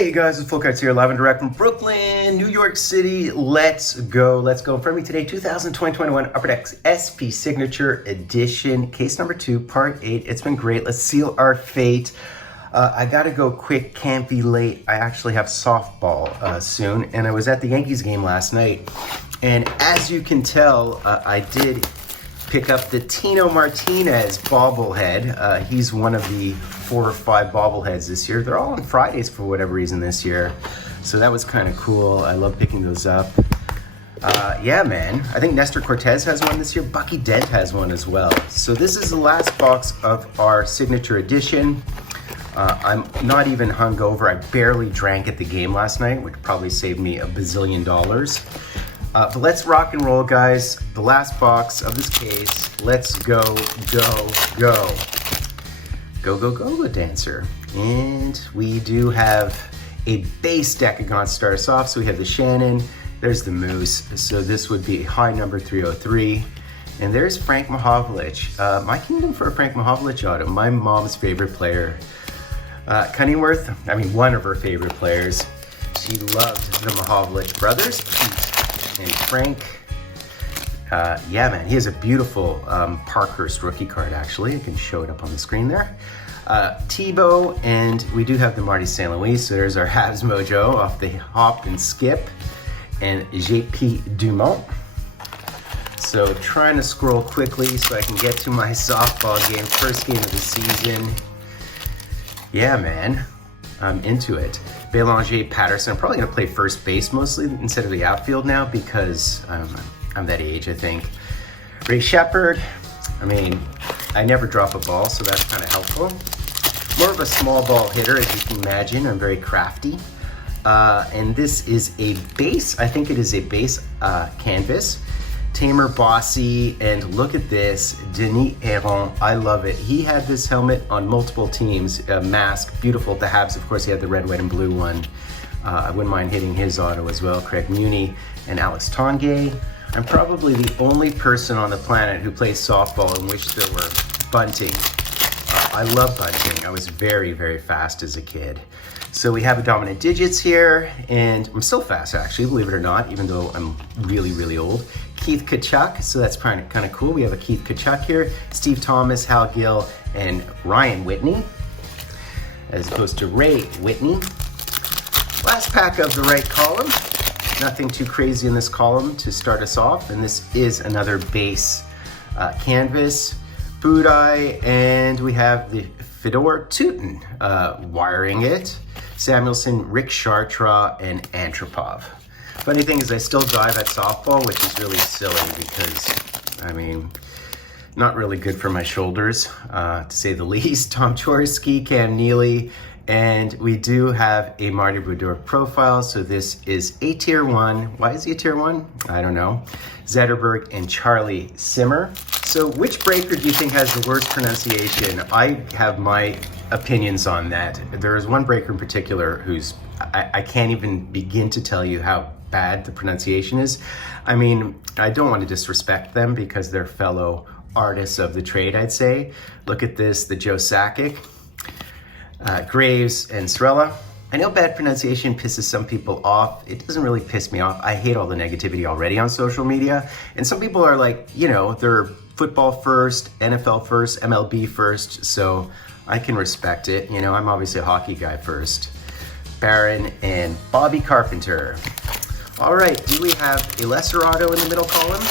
Hey you guys, it's Fultoncards here, live and direct from Brooklyn, New York City. Let's go. For me today, 2020-21 Upper Decks SP Signature Edition, case number 2, part 8. It's been great. Let's seal our fate. I gotta go quick, can't be late. I actually have softball soon, and I was at the Yankees game last night. And as you can tell, I did pick up the Tino Martinez bobblehead. He's one of the 4 or 5 bobbleheads this year. They're all on Fridays for whatever reason this year. So that was kind of cool. I love picking those up. Yeah, man. I think Nestor Cortez has one this year. Bucky Dent has one as well. So this is the last box of our signature edition. I'm not even hungover. I barely drank at the game last night, which probably saved me $1 bazillion. But let's rock and roll, guys. The last box of this case. Let's go, go, go. Go, go, go, Dancer. And we do have a base Decagon to start us off. So we have the Shannon, there's the Moose. So this would be high number 303. And there's Frank Mahovlich. My kingdom for a Frank Mahovlich auto. My mom's favorite player. Cunningworth, one of her favorite players. She loved the Mahovlich brothers, Pete and Frank. Yeah, man, he has a beautiful Parkhurst rookie card, actually. I can show it up on the screen there. Tebow, and we do have the Marty St. Louis, so there's our Habs Mojo off the hop and skip, and JP Dumont. So trying to scroll quickly so I can get to my softball game, first game of the season. Yeah, man, I'm into it. Belanger Patterson, I'm probably gonna play first base mostly instead of the outfield now because I'm that age, I think. Ray Shepard, I never drop a ball, so that's kind of helpful. More of a small ball hitter, as you can imagine. I'm very crafty. And this is a base, I think it is a base canvas. Tamer Bossy, and look at this, Denis Heron, I love it. He had this helmet on multiple teams, mask, beautiful. The Habs, of course, he had the red, white, and blue one. I wouldn't mind hitting his auto as well. Craig Muni and Alex Tanguay. I'm probably the only person on the planet who plays softball in which there were bunting. I love bunting. I was very, very fast as a kid. So we have a dominant digits here, and I'm still fast actually, believe it or not, even though I'm really, really old. Keith Kachuk, so that's kind of cool. We have a Keith Kachuk here, Steve Thomas, Hal Gill, and Ryan Whitney, as opposed to Ray Whitney. Last pack of the right column. Nothing too crazy in this column to start us off, and this is another base canvas. Budai, and we have the Fedor Tutin wiring it. Samuelson, Rick Chartra, and Antropov. Funny thing is I still dive at softball, which is really silly because, not really good for my shoulders, to say the least. Tom Chorski, Cam Neely, and we do have a Marty Brodeur profile, so this is a tier 1. Why is he a tier 1? I don't know. Zetterberg and Charlie Simmer. So which breaker do you think has the worst pronunciation? I have my opinions on that. There is one breaker in particular who's, I can't even begin to tell you how bad the pronunciation is. I don't want to disrespect them because they're fellow artists of the trade, I'd say. Look at this, the Joe Sakic, Graves, and Sorella. I know bad pronunciation pisses some people off. It doesn't really piss me off. I hate all the negativity already on social media. And some people are like, they're football first, NFL first, MLB first, so I can respect it. I'm obviously a hockey guy first. Barron and Bobby Carpenter. All right, do we have a lesser auto in the middle column?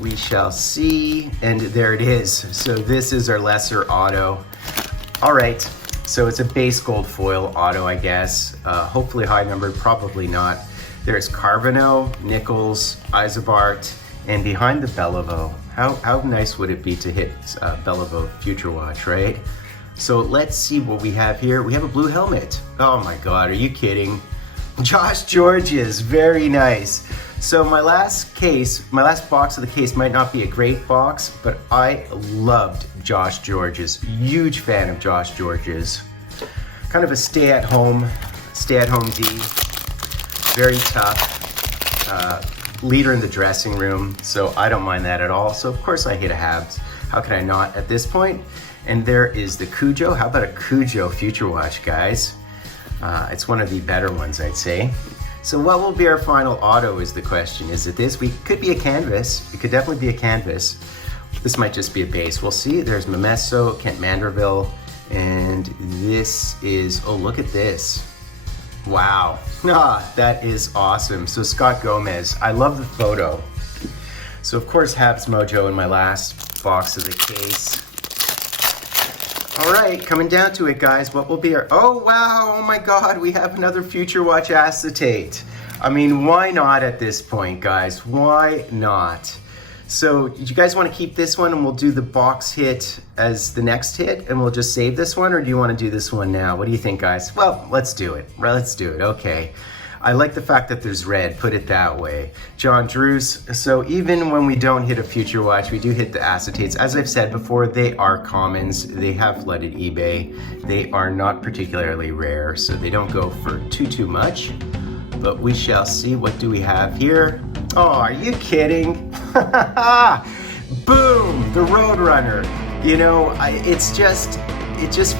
We shall see, and there it is. So this is our lesser auto. All right, so it's a base gold foil auto, I guess. Hopefully high numbered, probably not. There's Carvino, Nichols, Isabart, and behind the Beliveau. How nice would it be to hit Beliveau Future Watch, right? So let's see what we have here. We have a blue helmet. Oh my God, are you kidding? Josh Georges, very nice. So my last box of the case might not be a great box, but I loved Josh Georges. Huge fan of Josh Georges. Kind of a stay-at-home D. Very tough. Leader in the dressing room, so I don't mind that at all. So of course I hit a Habs. How can I not at this point? And there is the Cujo. How about a Cujo Future Watch, guys? It's one of the better ones, I'd say. So what will be our final auto is the question. Is it this? We could be a canvas. It could definitely be a canvas. This might just be a base. We'll see. There's Memesso, Kent Manderville, and this is, oh, look at this. Wow, that is awesome. So Scott Gomez, I love the photo. So of course, Habs Mojo in my last box of the case. All right, coming down to it, guys. What will be our, oh wow, oh my God, we have another Future Watch acetate. I mean, why not at this point, guys? Why not? So do you guys want to keep this one and we'll do the box hit as the next hit and we'll just save this one, or do you want to do this one now? What do you think, guys? Well, let's do it. Let's do it. Okay. I like the fact that there's red, put it that way. John Drews, so even when we don't hit a Future Watch, we do hit the acetates. As I've said before, they are commons. They have flooded eBay. They are not particularly rare, so they don't go for too much. But we shall see. What do we have here? Oh, are you kidding? Boom, the Roadrunner. You know, it's just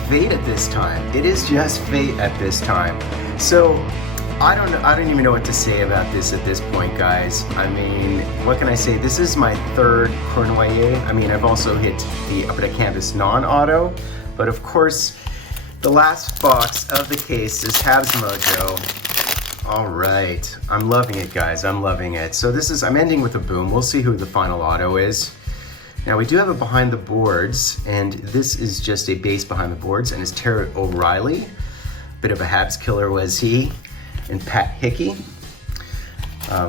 fate at this time. It is just fate at this time. So I don't even know what to say about this at this point, guys. I mean, what can I say? This is my third Cournoyer. I mean, I've also hit the Upper Deck Canvas non-auto, but of course, the last box of the case is Habs Mojo. All right, I'm loving it, guys. I'm loving it. So I'm ending with a boom. We'll see who the final auto is. Now we do have a behind the boards, and this is just a base behind the boards, and it's Terry O'Reilly. Bit of a Habs killer was he. And Pat Hickey. I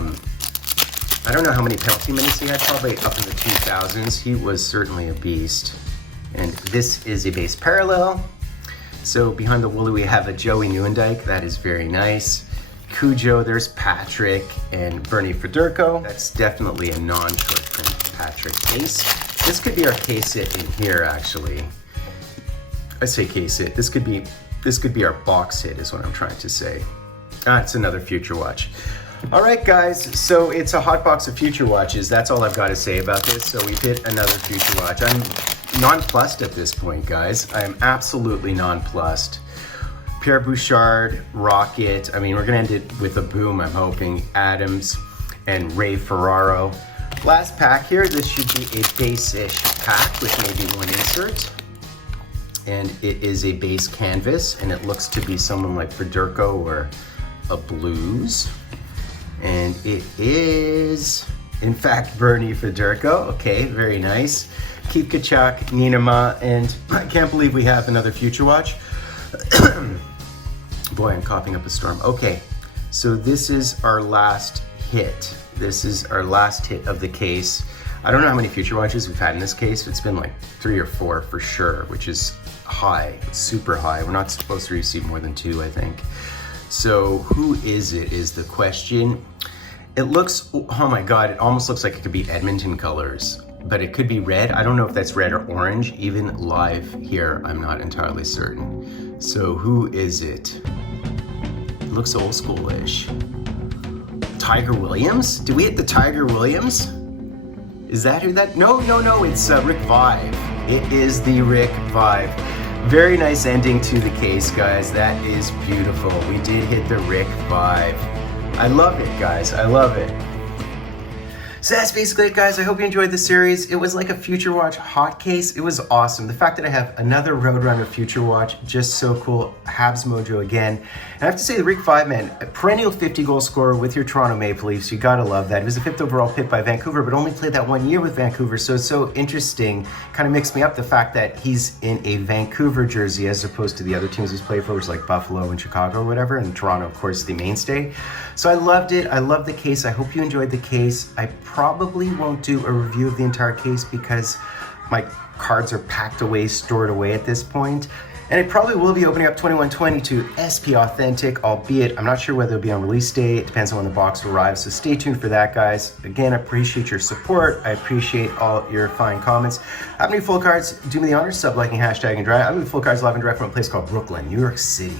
don't know how many penalty minutes he had, probably up in the 2000s. He was certainly a beast. And this is a base parallel. So behind the woolly we have a Joey Nieuwendyk. That is very nice. Cujo, there's Patrick and Bernie Federko. That's definitely a non-short print Patrick case. This could be our case hit in here, actually. I say case hit. This could be our box hit is what I'm trying to say. It's another Future Watch. All right, guys, so it's a hot box of Future Watches. That's all I've got to say about this. So we've hit another Future Watch. I'm nonplussed at this point, guys. I am absolutely nonplussed. Pierre Bouchard, Rocket. I mean, we're going to end it with a boom, I'm hoping. Adams and Ray Ferraro. Last pack here. This should be a base-ish pack with maybe one insert. And it is a base canvas, and it looks to be someone like Federko or a Blues. And it is, in fact, Bernie Federko. Okay, very nice. Keith Kachuk, Ninema, and I can't believe we have another Future Watch. Boy, I'm coughing up a storm. Okay, so this is our last hit. This is our last hit of the case. I don't know how many Future Watches we've had in this case. It's been like 3 or 4 for sure, which is high, super high. We're not supposed to receive more than 2, I think. So who is it is the question. It looks, oh my God, it almost looks like it could be Edmonton colors, but it could be red. I don't know if that's red or orange. Even live here, I'm not entirely certain. So who is it? It looks old schoolish. Tiger Williams? Did we hit the Tiger Williams? Is that who that? No, it's Rick Vive. It is the Rick Vive. Very nice ending to the case, guys. That is beautiful. We did hit the Rick Vive. I love it, guys. I love it. So that's basically it, guys. I hope you enjoyed the series. It was like a Future Watch hot case. It was awesome. The fact that I have another Roadrunner Future Watch, just so cool. Habs Mojo again. And I have to say, the Rick Vive, man, a perennial 50-goal scorer with your Toronto Maple Leafs. You gotta love that. He was a 5th overall pick by Vancouver, but only played that 1 year with Vancouver. So it's so interesting. Kind of mixed me up the fact that he's in a Vancouver jersey as opposed to the other teams he's played for, which is like Buffalo and Chicago or whatever. And Toronto, of course, the mainstay. So I loved it. I love the case. I hope you enjoyed the case. I probably won't do a review of the entire case because my cards are packed away, stored away at this point. And it probably will be opening up 2122 SP Authentic, albeit I'm not sure whether it'll be on release day. It depends on when the box arrives. So stay tuned for that, guys. Again, I appreciate your support. I appreciate all your fine comments. Have any full cards? Do me the honor, sub-liking, hashtag, and drive. I'm doing full cards live and direct from a place called Brooklyn, New York City.